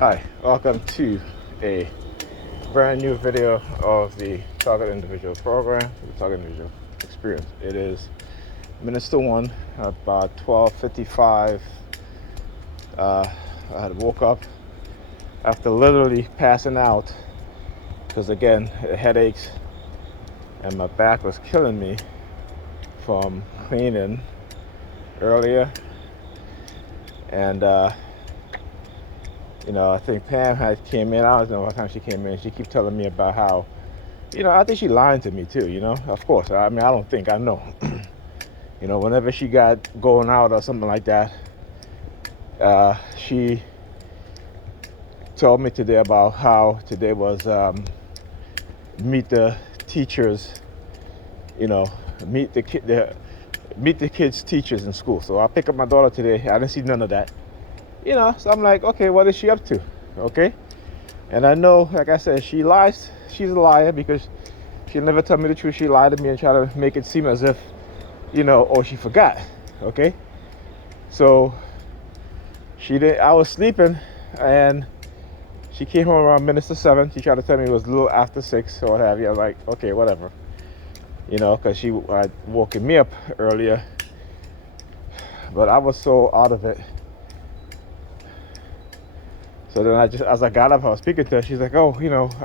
Hi, welcome to a brand new video of the Target Individual Program, the Target Individual Experience. It is minutes to 1, about 12:55. I had woke up after literally passing out because, again, headaches and my back was killing me from cleaning earlier. And I think Pam had came in. I don't know what time she came in. She keeps telling me about how, I think she lying to me too, Of course. I mean, I don't think, I know. Whenever she got going out or something like that, she told me today about how today was meet the teachers, meet the kids' teachers in school. So I pick up my daughter today. I didn't see none of that. So I'm like, okay, what is she up to? Okay. And I know, like I said, she lies. She's a liar because she never told me the truth. She lied to me and tried to make it seem as if, she forgot. Okay. So she did. I was sleeping and she came home around minutes to 7. She tried to tell me it was a little after 6 or what have you. I was like, okay, whatever. Because she had woken me up earlier. But I was so out of it. So then as I got up, I was speaking to her. She's like, oh,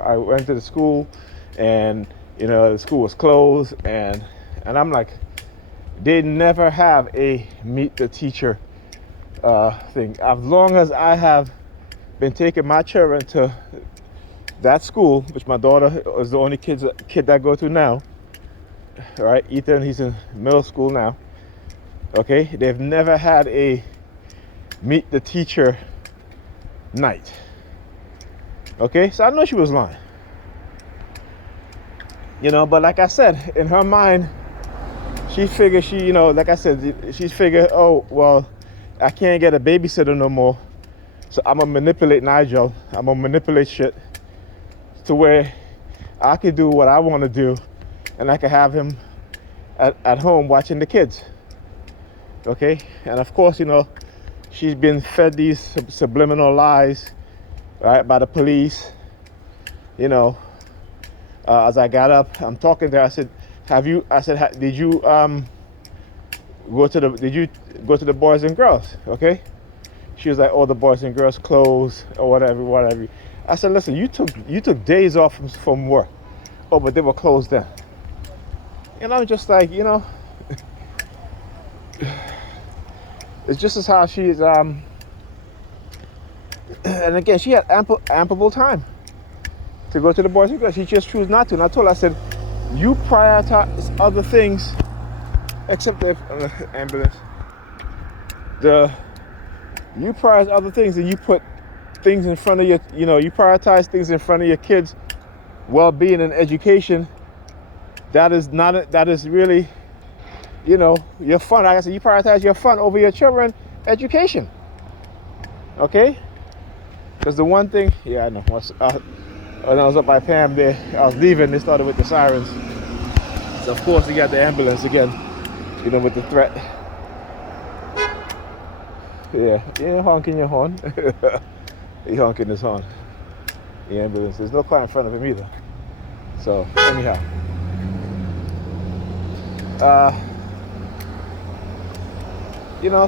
I went to the school and, the school was closed. And I'm like, they never have a meet the teacher thing. As long as I have been taking my children to that school, which my daughter is the only kid that go to now, right? Ethan, he's in middle school now. Okay, they've never had a meet the teacher night. Okay, so I know she was lying. But like I said, in her mind, she figured like I said, she figured, oh, well, I can't get a babysitter no more. So I'm gonna manipulate Nigel. I'm gonna manipulate shit to where I can do what I want to do and I can have him at home watching the kids. Okay, and of course, she's been fed these subliminal lies, right, by the police. As I got up, I'm talking to her. I said, did you go to the boys and girls? Okay. She was like, oh, the boys and girls closed or whatever. I said, listen, you took days off from work. Oh, but they were closed then. And I'm just like, it's just as how she is. And again, she had ample time to go to the boys and girls. She just chose not to. And I told her, I said, you prioritize other things, except the ambulance. You prioritize other things, and you put things in front of your, you prioritize things in front of your kids' well-being and education. That is really, your fun. Like I said, you prioritize your fun over your children's education. Okay? Because the one thing, I know. When I was up by Pam there, I was leaving, they started with the sirens. So of course, you got the ambulance again, with the threat. Yeah, honking your horn. He honking his horn. The ambulance. There's no car in front of him either. So anyhow,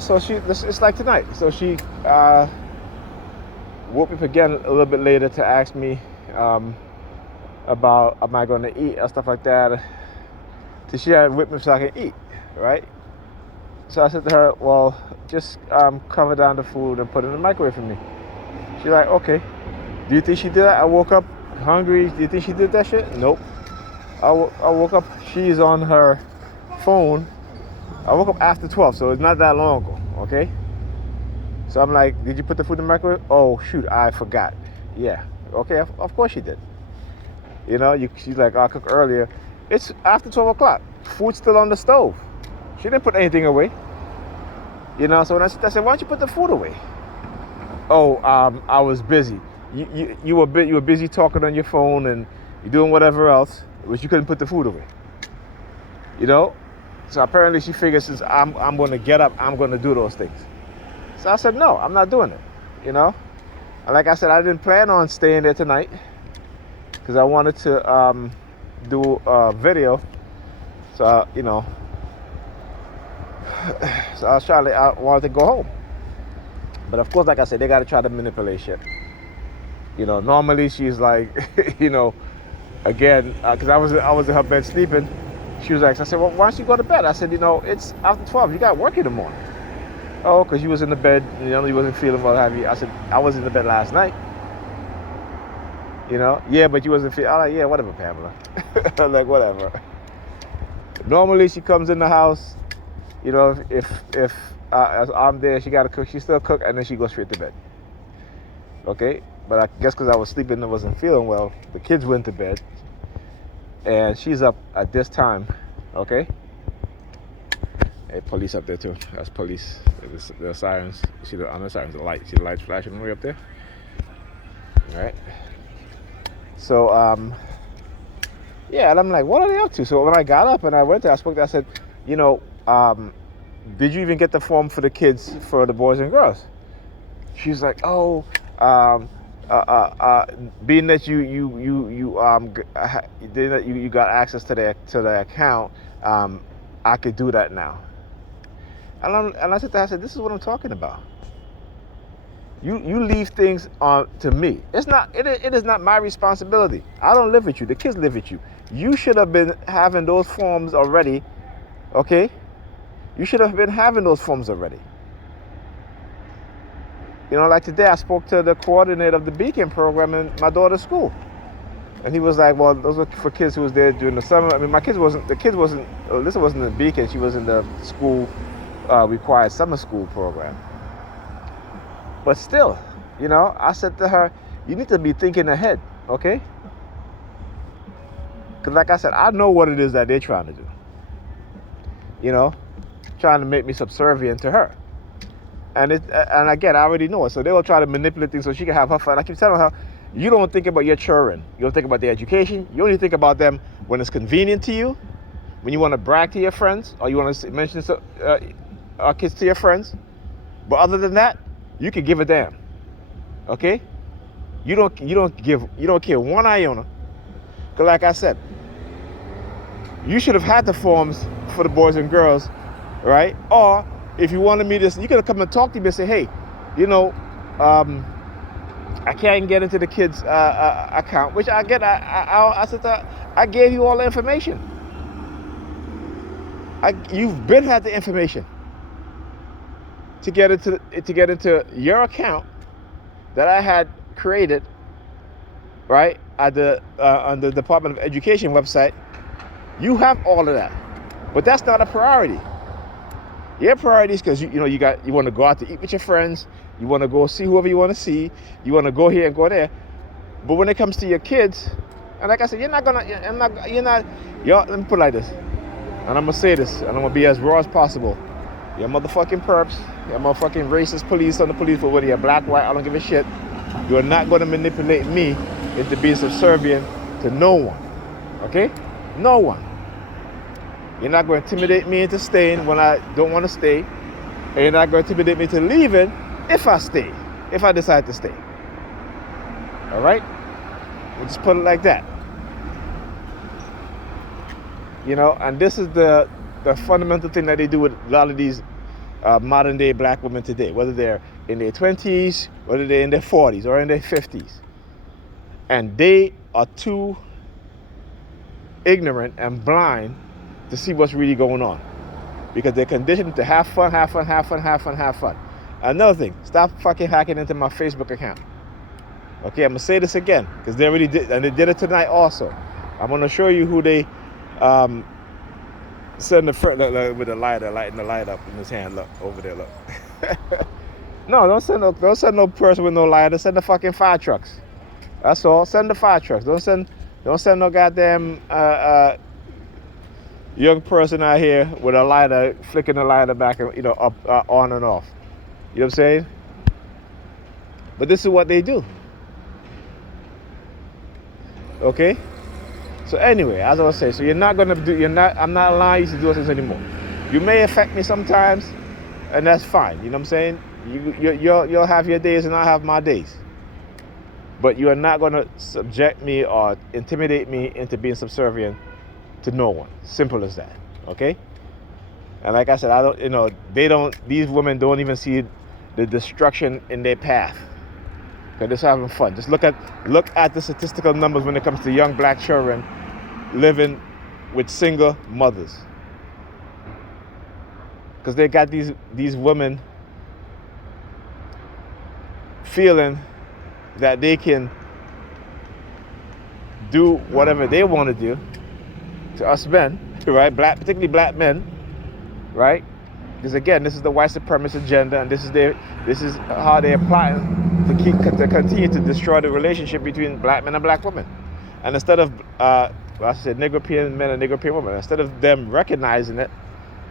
so it's like tonight. So she woke me up again a little bit later to ask me about am I going to eat or stuff like that. So she had whipped me so I can eat, right? So I said to her, well, just cover down the food and put it in the microwave for me. She's like, okay. Do you think she did that? I woke up hungry. Do you think she did that shit? Nope. I woke up, she's on her phone. I woke up after 12, so it's not that long ago, okay? So I'm like, did you put the food in the microwave? Oh, shoot, I forgot. Yeah, okay, of course she did. She's like, I cooked earlier. It's after 12 o'clock. Food's still on the stove. She didn't put anything away. So when I said, why don't you put the food away? Oh, I was busy. You were busy talking on your phone and you're doing whatever else, but you couldn't put the food away. So apparently she figures since I'm going to get up, I'm going to do those things. So I said, no, I'm not doing it. Like I said, I didn't plan on staying there tonight because I wanted to do a video. So so I wanted to go home. But of course, like I said, they got to try to manipulate shit. Normally she's like, again, because I was in her bed sleeping. She was like, I said, well, why don't you go to bed? I said, it's after 12. You got work in the morning. Oh, because you was in the bed, you wasn't feeling well, have you? I said, I was in the bed last night. Yeah, but you wasn't feeling. I'm like, yeah, whatever, Pamela. I'm like, whatever. Normally she comes in the house, if I'm there, she gotta cook. She still cook, and then she goes straight to bed. Okay, but I guess because I was sleeping and wasn't feeling well, the kids went to bed, and she's up at this time. Okay. Hey, police up there too. That's police. The sirens. You see on the sirens, the light. See the lights flashing way up there. All right. So yeah, and I'm like, what are they up to? So when I got up and I went there, I spoke to her, I said, did you even get the form for the kids, for the boys and girls? She's like, oh, being that you got access to the account, I could do that now. And I said to her, I said, this is what I'm talking about. You leave things to me. It is not my responsibility. I don't live with you. The kids live with you. You should have been having those forms already, okay? You should have been having those forms already. Like today, I spoke to the coordinator of the Beacon program in my daughter's school. And he was like, well, those were for kids who was there during the summer. I mean, Alyssa wasn't in Beacon. She was in the school, required summer school program. But still, I said to her, you need to be thinking ahead, okay? Because like I said, I know what it is that they're trying to do. Trying to make me subservient to her. And again, I already know it. So they will try to manipulate things so she can have her fun. I keep telling her, you don't think about your children. You don't think about their education. You only think about them when it's convenient to you, when you want to brag to your friends, or you want to mention our kids to your friends. But other than that, you can give a damn. Okay? You don't care one iota. Because like I said, you should have had the forms for the boys and girls, right? Or if you wanted me to, you could have come and talk to me and say, hey, I can't get into the kids' account, which I get. I said I gave you all the information. You've been had the information to get into your account that I had created, right, at on the Department of Education website. You have all of that, but that's not a priority. Your priority is because you want to go out to eat with your friends, you want to go see whoever you want to see, you want to go here and go there. But when it comes to your kids, and like I said, let me put it like this, and I'm gonna say this, and I'm gonna be as raw as possible. Your motherfucking perps, your motherfucking racist police on the police, for whether you're black, white, I don't give a shit. You're not gonna manipulate me into being subservient to no one. Okay? No one. You're not going to intimidate me into staying when I don't want to stay. And you're not going to intimidate me to leaving if I stay. If I decide to stay. Alright? We'll just put it like that. And this is the fundamental thing that they do with a lot of these modern day black women today. Whether they're in their 20s, whether they're in their 40s or in their 50s. And they are too ignorant and blind to see what's really going on, because they're conditioned to have fun. Another thing, stop fucking hacking into my Facebook account. Okay, I'm gonna say this again because they already did, and they did it tonight also. I'm gonna show you who they send the with the lighter, lighting the light up in his hand. Look over there, look. No, don't send no person with no lighter. Send the fucking fire trucks. That's all. Send the fire trucks. Don't send no goddamn young person out here with a lighter, flicking the lighter back and up on and off. You know what I'm saying? But this is what they do. Okay? So anyway, as I was saying, so I'm not allowing you to do this anymore. You may affect me sometimes, and that's fine. You know what I'm saying? You'll have your days and I'll have my days. but you are not going to subject me or intimidate me into being subservient to no one. Simple as that. Okay? And like I said, I don't, these women don't even see the destruction in their path. They're just having fun. Just look at the statistical numbers when it comes to young black children living with single mothers. Because they got these women feeling that they can do whatever they want to do to us men, right? Particularly black men, right? Because again, this is the white supremacist agenda, and this is how they apply to continue to destroy the relationship between black men and black women. And instead of I said Negropean men and Negropean women, instead of them recognizing it,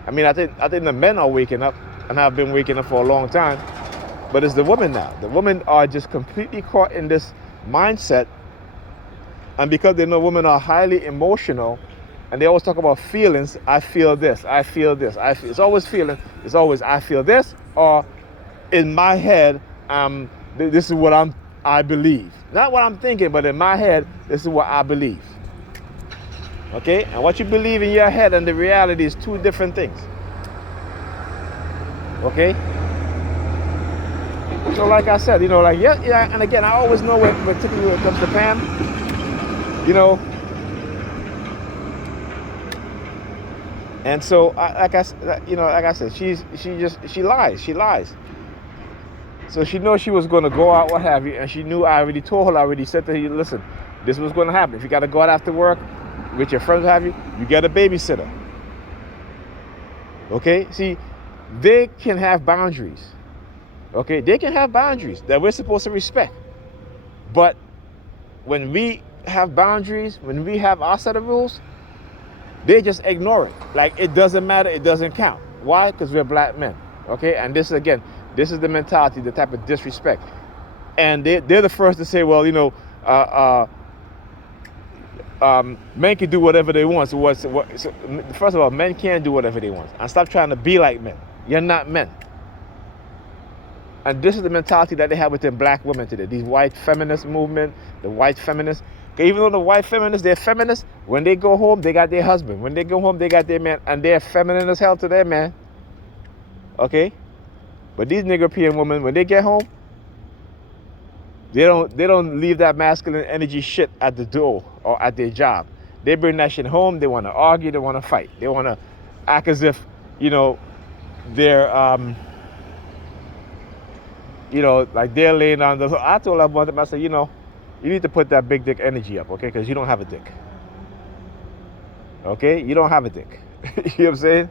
I mean, I think the men are waking up, and have been waking up for a long time. But it's the women now. The women are just completely caught in this mindset. And because they know women are highly emotional, and they always talk about feelings, I feel this, I feel this, it's always feeling, it's always I feel this, or in my head, this is what I believe. Not what I'm thinking, but in my head, this is what I believe. Okay? And what you believe in your head and the reality is two different things. Okay? So like I said, yeah, and again, I always know particularly when it comes to Pam, and so like I said, she lies. So she knows she was going to go out, what have you, and she knew I already told her, I already said to her, listen, this was going to happen. If you got to go out after work with your friends, what have you, you get a babysitter. Okay, see, they can have boundaries. Okay, they can have boundaries that we're supposed to respect. But when we have boundaries, when we have our set of rules, they just ignore it. Like it doesn't matter, it doesn't count. Why? Because we're black men. Okay, and this is the mentality, the type of disrespect. And they're the first to say, well, men can do whatever they want. So first of all, men can't do whatever they want. And stop trying to be like men. You're not men. And this is the mentality that they have within black women today. These white feminist movement, the white feminists. Even though the white feminists, they're feminists, when they go home, they got their husband. When they go home, they got their man. And they're feminine as hell to their man. Okay? But these Negropean women, when they get home, they don't leave that masculine energy shit at the door or at their job. They bring that shit home. They want to argue. They want to fight. They want to act as if, they're... like they're laying on the... I told her one time, I said, you need to put that big dick energy up, okay? Because you don't have a dick. Okay? You don't have a dick. You know what I'm saying?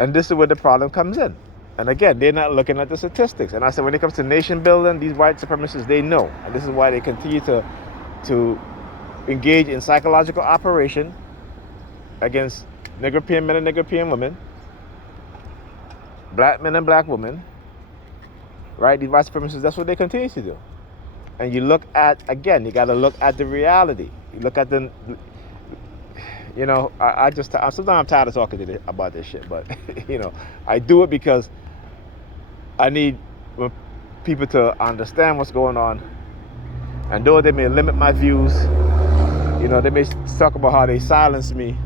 And this is where the problem comes in. And again, they're not looking at the statistics. And I said, when it comes to nation building, these white supremacists, they know. And this is why they continue to engage in psychological operation against Negropean men and Negropean women, black men and black women, right? These white supremacists, that's what they continue to do. And you look at, again, you got to look at the reality. You look at the, sometimes I'm tired of talking about this shit, but, I do it because I need people to understand what's going on. And though they may limit my views, they may talk about how they silence me,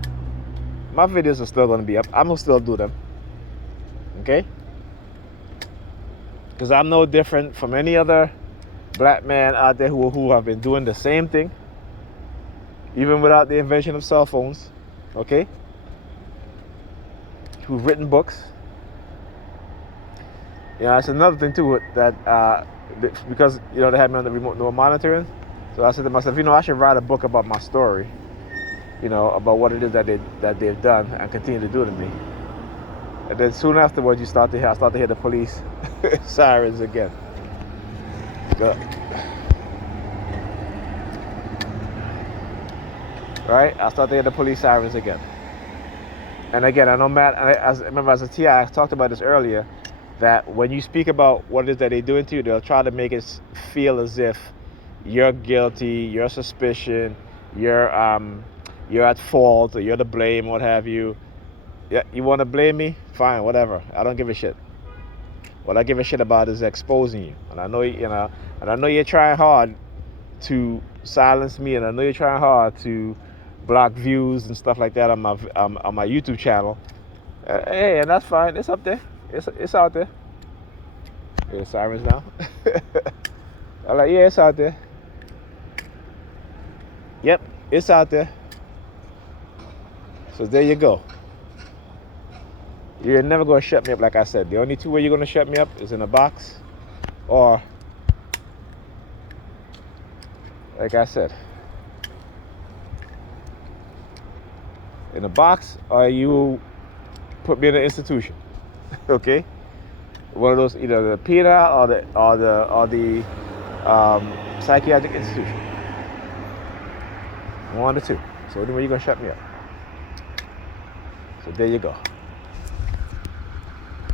my videos are still going to be up. I'm going to still do them. Okay? Because I'm no different from any other black man out there who have been doing the same thing, even without the invention of cell phones. Okay? Who've written books. That's another thing too, that because they had me on the remote monitoring. So I said to myself, I should write a book about my story, about what it is that they've done and continue to do to me. And then soon afterwards, I start to hear the police sirens again. Right? I start to hear the police sirens again. And again, I know Matt, remember as a TI, I talked about this earlier, that when you speak about what it is that they're doing to you, they'll try to make it feel as if you're guilty, you're suspicion, you're at fault, or you're to blame, what have you. Yeah, you want to blame me? Fine, whatever. I don't give a shit. What I give a shit about is exposing you. And I know and I know you're trying hard to silence me, and I know you're trying hard to block views and stuff like that on my YouTube channel. Hey, and that's fine. It's up there. It's out there. The sirens now. I'm like, yeah, it's out there. Yep, it's out there. So there you go. You're never going to shut me up, like I said. The only two ways you're going to shut me up is in a box, or, like I said, in a box, or you put me in an institution. Okay, one of those, either the penal or the psychiatric institution. One of the two. So anyway, you're gonna shut me up. So there you go.